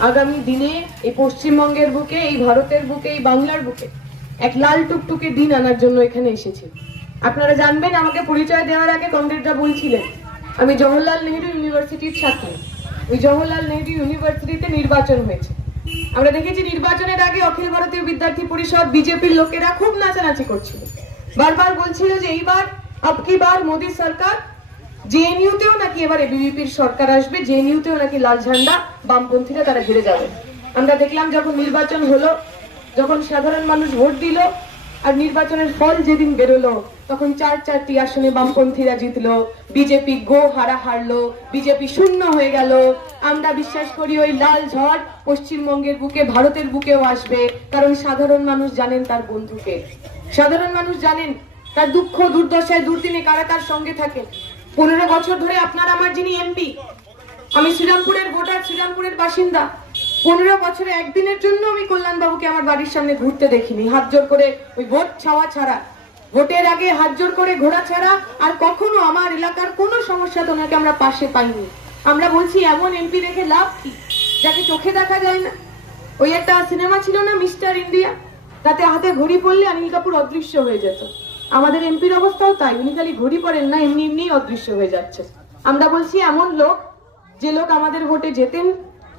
আগামী দিনে এই পশ্চিমবঙ্গের বুকে, এই ভারতের বুকে, এই বাংলার বুকে এক লাল টুকটুকে দিন আনার জন্য এখানে এসেছি। আপনারা জানবেন, আমাকে পরিচয় দেওয়ার আগে কমরেডরা বলছিলেন, আমি জওহরলাল নেহরু ইউনিভার্সিটির ছাত্রী। ওই জওহরলাল নেহরু ইউনিভার্সিটিতে নির্বাচন হয়েছে। আমরা দেখেছি নির্বাচনের আগে অখিল ভারতীয় বিদ্যার্থী পরিষদ বিজেপির লোকেরা খুব নাচানাচি করছিল। বারবার বলছিল যে এইবার আপকি বার মোদী সরকার জেএনইউতেও নাকি এবারে বিজেপির সরকার আসবে জেএনইউতেও নাকি লাল ঝান্ডা বামপন্থীরা তারা ঘিরে যাবে। আমরা দেখলাম যখন নির্বাচন হলো, যখন সাধারণ মানুষ ভোট দিল আর নির্বাচনের ফল যেদিন বেরোলো, তখন চার চারটি আসনে বামপন্থীরা জিতলো বিজেপি গো হারা হারলো বিজেপি শূন্য হয়ে গেল। আমরা বিশ্বাস করি ওই লাল ঝড় পশ্চিমবঙ্গের বুকে, ভারতের বুকেও আসবে, কারণ সাধারণ মানুষ জানেন তার বন্ধুকে। সাধারণ মানুষ জানেন তার দুঃখ, দুর্দশায় দুর্দিনে কারা তার সঙ্গে থাকে পনেরো বছর ধরে আপনার আমার যিনি এমপি আমি শ্রীরামপুরের ভোটার, শ্রীরামপুরের বাসিন্দা। পনেরো বছরে একদিনের জন্য আমি কল্যাণ বাবুকে আমার বাড়ির সামনে ঘুরতে দেখিনি। হাত জোর করে ওই ভোট ছাওয়া ছাড়া। ভোটের আগে হাত জোর করে ঘোরা ছাড়া আর কখনো আমার এলাকার কোনো সমস্যা তোমাকে আমরা পাশে পাইনি। আমরা বলছি, এমন এমপি রেখে লাভ কি? যাকে চোখে দেখা যায় না। ওই একটা সিনেমা ছিল না, মিস্টার ইন্ডিয়া? তাতে হাতে ঘড়ি পড়লে অনিল কাপুর অদৃশ্য হয়ে যেত। আমাদের এমপির অবস্থাও তাই। উনি খালি ঘড়ি পড়েন না, এমনি এমনি অদৃশ্য হয়ে যাচ্ছে। আমরা বলছি, এমন লোক, যে লোক আমাদের ভোটে যেতেন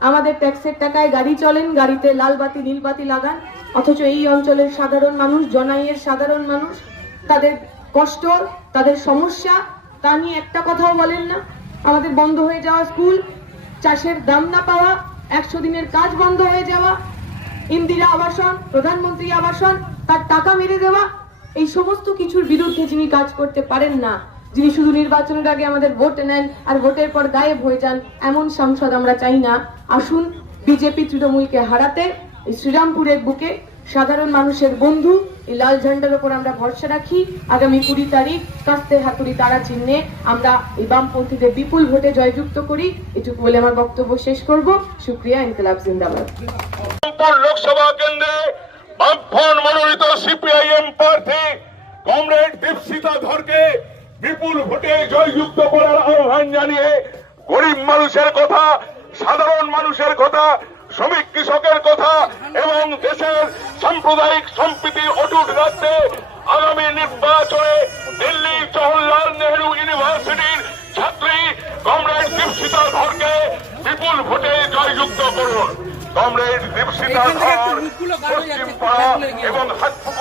আমাদের ট্যাক্সের টাকায় গাড়ি চলেন, গাড়িতে লাল বাতি, নীল বাতি লাগান, অথচ এই অঞ্চলের সাধারণ মানুষ, জনাইয়ের সাধারণ মানুষ, তাদের কষ্ট, তাদের সমস্যা, তা নিয়ে একটা কথাও বলেন না। আমাদের বন্ধ হয়ে যাওয়া স্কুল, চাষের দাম না পাওয়া, একশো দিনের কাজ বন্ধ হয়ে যাওয়া, ইন্দিরা আবাসন, প্রধানমন্ত্রী আবাসন, তার টাকা মেরে দেওয়া এই সমস্ত কিছুর বিরুদ্ধে যিনি কাজ করতে পারেন না, যিনি শুধু নির্বাচনের আগে আমাদের ভোট নেন আর ভোটের পর গায়েব হয়ে যান, এমন সাংসদ আমরা চাই না। আসুন, বিজেপি তৃণমূলকে হারাতে, এই শ্রীরামপুরের বুকে সাধারণ মানুষের বন্ধু, এই লাল ঝান্ডার উপর আমরা ভরসা রাখি। আগামী কুড়ি তারিখ, কাস্তে হাতুড়ি তারা চিহ্নে আমরা এই বামপন্থীদের বিপুল ভোটে জয়যুক্ত করি। এটুকু বলে আমার বক্তব্য শেষ করব। শুক্রিয়া ইনকলাব জিন্দাবাদ। লোকসভা কেন্দ্রে বামফ্রন্ট মনোনীত সিপিআইএম প্রার্থী কমরেড দীপসিতা ধরকে বিপুল ভোটে জয়যুক্ত করার আহ্বান জানিয়ে গরিব মানুষের কথা সাধারণ মানুষের কথা শ্রমিক কৃষকের কথা এবং দেশের সাম্প্রদায়িক সম্প্রীতি অটুট রাখতে আগামী নির্বাচনে দিল্লি জওহরলাল নেহরু ইউনিভার্সিটির ছাত্রী কমরেড দীপসিতা ধরকে বিপুল ভোটে জয়যুক্ত করুন। কমরেড দীপসিতা ধর পশ্চিম পাড়া এবং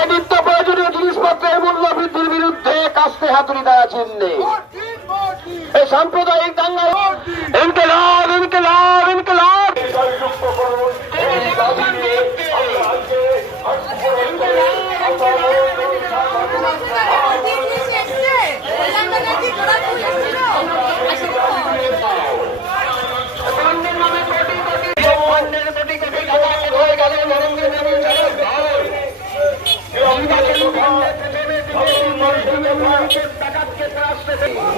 এই নিত্য প্রয়োজনীয় জিনিসপত্রের মূল্য বৃদ্ধির বিরুদ্ধে কাস্তে হাতুড়ি দ্বারা চিহ্নে। এই সাম্প্রদায়িক দাঙ্গা ইনকেলাব ইনকেলাব ইনকেলাব এই দাবি নিয়ে আমরা আজকে ফান্ডের কোটি কোটি টাকা হয়ে গেল নরেন্দ্র মোদী সরকার অঞ্চলের মানুষের সঙ্গে সারা বর্তমান অনলাইনে ঠিক করতে হবে আমার বাড়ির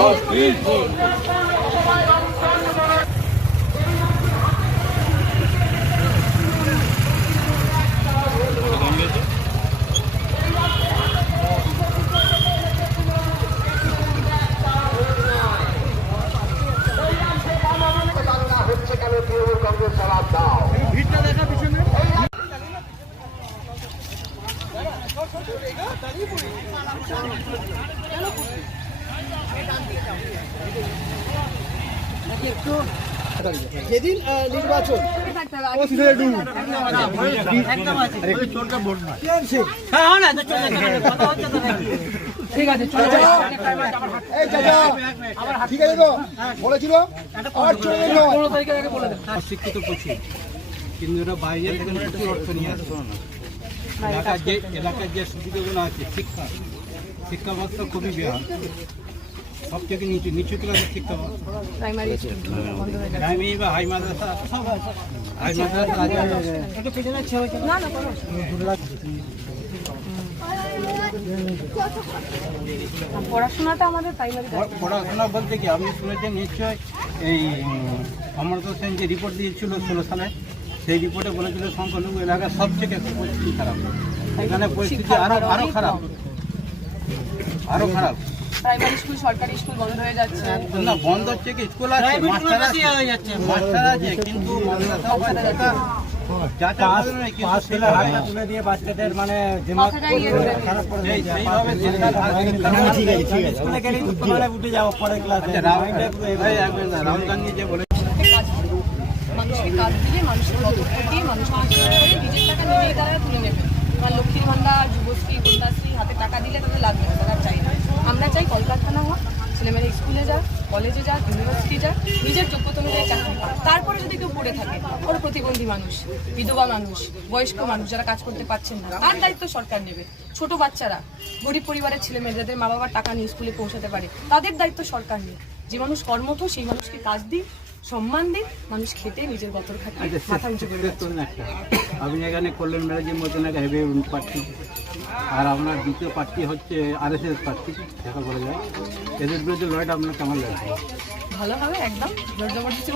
Oh, please, please. রাজেন্দ্র যেদিন নির্বাচন। এই চাচা ঠিক আছে তো? বলেছিল আর চলে গেল শিক্ষিত প্রচুর। কিন্তু এরা বাইরে থেকে প্রচুর অর্থ নিয়ে আসছে এলাকার যে এলাকার যে সুবিধাগুলো আছে শিক্ষা। শিক্ষা ব্যবস্থা খুবই বেহাল। সব থেকে নিচু নিচু প্রাইমারি প্রাইমারি বা হাই মাদ্রাসা? সব হাই মাদ্রাসা আছে। না না কোনো পড়াশোনাটা আমাদের প্রাইমারি পড়াশোনা বলতে কি আপনি শুনেছেন নিশ্চয় এই উম, অমর্ত্য সেন যে রিপোর্ট দিয়েছিল ষোলো সালে সেই রিপোর্টে বলেছিল সংখ্যালঘু এলাকার সব থেকে পরিস্থিতি খারাপ। এখানে পরিস্থিতি আরও আরও খারাপ। আরও খারাপ। প্রাইমারি স্কুল সরকারি স্কুল বন্ধ হয়ে যাচ্ছে। না বন্ধ হচ্ছে কি? স্কুল আছে মাস্টার আছে মাস্টার আছে কিন্তু মাদ্রাসা বা শিক্ষা যা যা বলে না, কিন্তু সেইভাবে তুলে দিয়ে বাচ্চাদের মানে মাথাটা ইয়ে করে সেই- সেইভাবে শিক্ষার হার ঠিক আছে ঠিক আছে স্কুলে গেলে স্কুলে উঠে যাও পরের ক্লাসে রাহুল গান্ধী যে বলে কাজ করে। মানুষকে কাজ দিয়ে মানুষের কদর দিয়ে মানুষকে আশীর্বাদ করে নিজের টাকা নিজেই তারা তুলে নেবে এবার লক্ষ্মীর ভান্ডার যুবশ্রী কন্যাশ্রী হাতে টাকা দিলে তাদের লাগবে না তারা চাই না আমরা চাই কলকারখানা হোক ছেলেমেয়েরা স্কুলে যাক কলেজে যাক ইউনিভার্সিটি যাক, নিজের যোগ্যতা অনুযায়ী চাকরি তারপরে যদি কেউ পড়ে থাকে, ওরা প্রতিবন্ধী মানুষ, বিধবা মানুষ, বয়স্ক মানুষ যারা কাজ করতে পারছেন না, তার দায়িত্ব সরকার নেবে। ছোট বাচ্চারা, গরিব পরিবারের ছেলে মেয়ে যাদের মা বাবার টাকা নিয়ে স্কুলে পৌঁছাতে পারে, তাদের দায়িত্ব সরকার নেই যে মানুষ কর্মঠ, সেই মানুষকে কাজ দিন সম্মান দিন মানুষ খেতে নিজের গতর আচ্ছা, মাথা উঁচু করে একটা। আপনি এখানে কল্যাণ ব্যানার্জির মতন এক হেভি প্রার্থী আর আপনার দ্বিতীয় প্রার্থী হচ্ছে আর এস এস প্রার্থী দেখা বলা যায়। এদের বিরুদ্ধে লড়াইটা আপনার কেমন লাগবে ভালো হবে একদম। জোর জবরদস্তি